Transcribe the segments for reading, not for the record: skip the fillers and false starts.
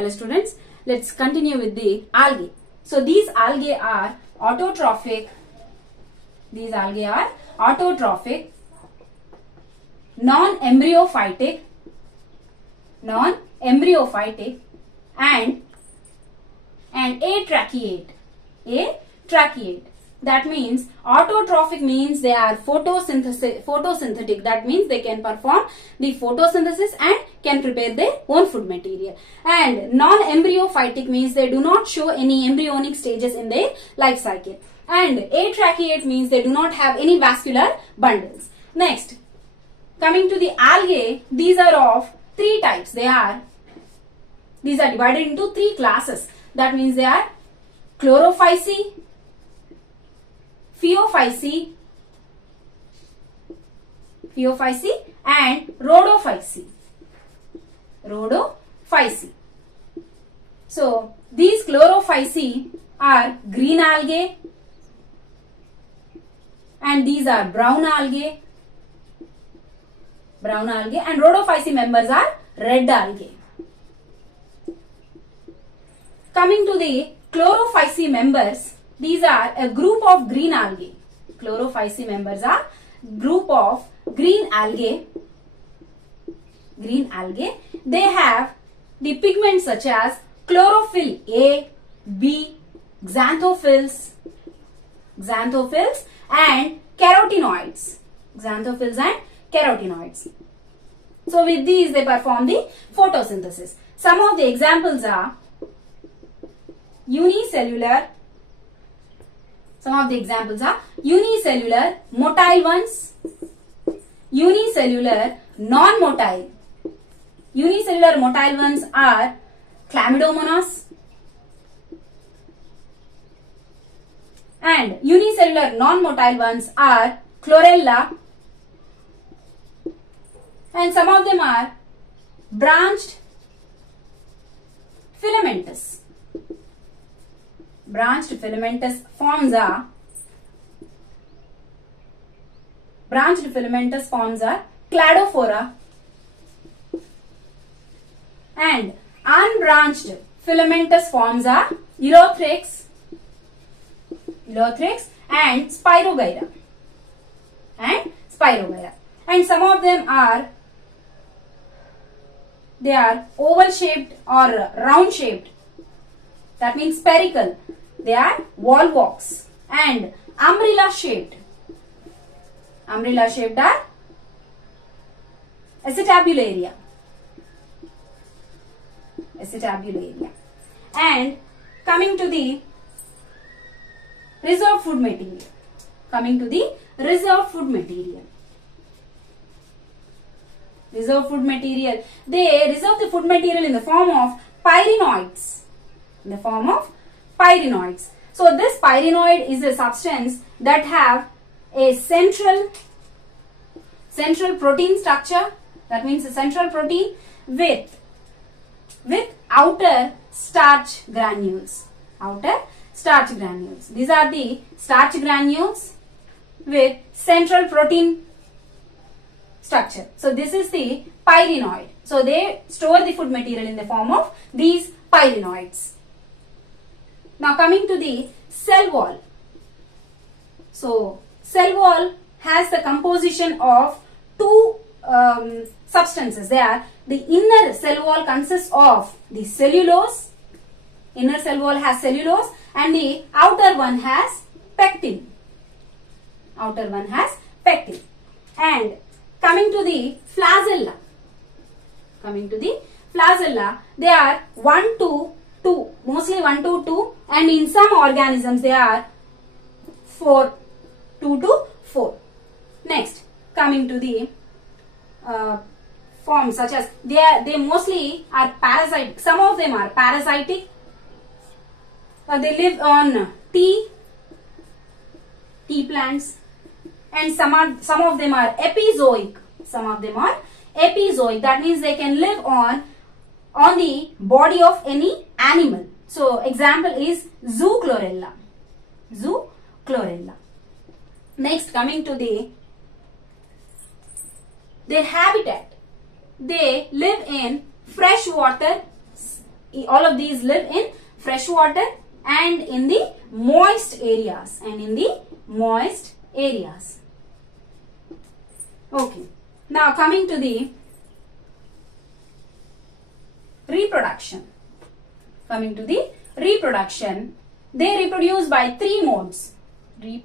Hello students, let's continue with the algae. So these algae are autotrophic. These algae are autotrophic, non-embryophytic, and atracheate. Atracheate. That means autotrophic means they are photosynthetic. That means they can perform the photosynthesis and can prepare their own food material. And non-embryophytic means they do not show any embryonic stages in their life cycle. And atracheate means they do not have any vascular bundles. Next, coming to the algae, these are of three types. These are divided into three classes. That means they are chlorophyceae, phaeophyceae and rhodophyceae. So these chlorophyceae are green algae and these are brown algae and rhodophyceae members are red algae. Coming to the chlorophyceae members, these are a group of green algae. Chlorophyceae members are group of green algae. They have the pigments such as chlorophyll A, B, xanthophylls and carotenoids. So with these they perform the photosynthesis. Some of the examples are unicellular, motile ones, unicellular non-motile. Unicellular motile ones are chlamydomonas and unicellular non-motile ones are chlorella, and some of them are branched filamentous. Forms are cladophora, and unbranched filamentous forms are Urothrax and Spirogyra. And some of them are oval shaped or round shaped. That means spherical. They are volvox, and umbrella shaped are acetabularia. And coming to the reserved food material. They reserve the food material in the form of pyrenoids. So this pyrenoid is a substance that have a central protein structure. That means a central protein with outer starch granules. These are the starch granules with central protein structure. So this is the pyrenoid. So they store the food material in the form of these pyrenoids. Now coming to the cell wall. So cell wall has the composition of two substances. The inner cell wall consists of the cellulose. Inner cell wall has cellulose and the outer one has pectin. And coming to the flagella. They are 1 to 2, mostly 1 to 2, and in some organisms they are 2 to 4. Next, coming to the forms such as they mostly are parasitic. Some of them are parasitic. They live on tea plants, and some of them are epizoic. That means they can live on the body of any animal. So example is zoochlorella. Next, coming to their habitat. They live in freshwater all of these live in fresh water and in the moist areas. Okay. Now coming to the reproduction. They reproduce by three modes. They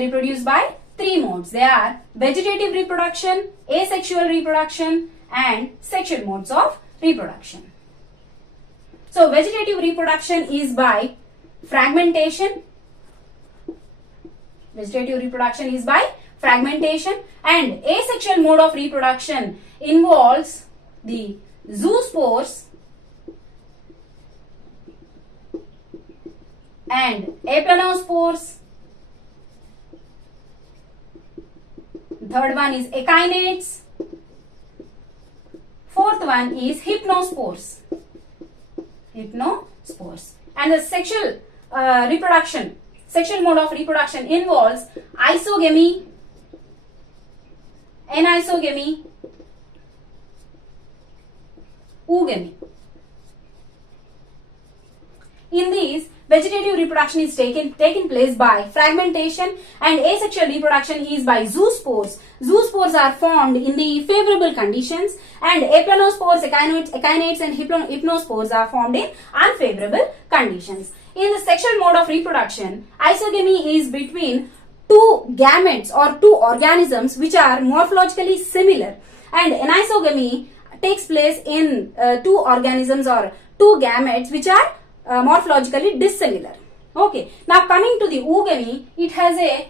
reproduce by three modes. They are vegetative reproduction, asexual reproduction, and sexual modes of reproduction. So vegetative reproduction is by fragmentation. And asexual mode of reproduction involves the zoospores and aplanospores. Third one is echinates. Fourth one is hypnospores. And the sexual mode of reproduction involves isogamy, anisogamy, oogamy. In these, vegetative reproduction is taken place by fragmentation, and asexual reproduction is by zoospores. Zoospores are formed in the favorable conditions, and aplanospores, echinates and hypnospores are formed in unfavorable conditions. In the sexual mode of reproduction, isogamy is between two gametes or two organisms which are morphologically similar, and anisogamy takes place in two organisms or two gametes which are morphologically dissimilar. Okay. Now coming to the oogamy, it has a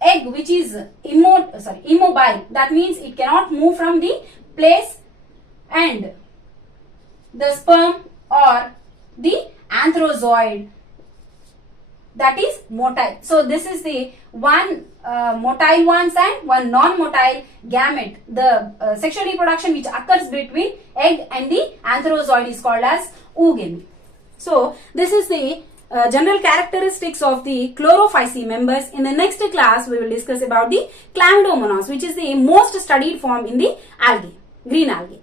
egg which is immobile. That means it cannot move from the place, and the sperm or the anthrozoid, that is motile. So this is the one motile ones and one non-motile gamete. The sexual reproduction which occurs between egg and the anthrozoid is called as oogamy. So this is the general characteristics of the chlorophyceae members. In the next class, we will discuss about the chlamydomonas, which is the most studied form in the algae, green algae.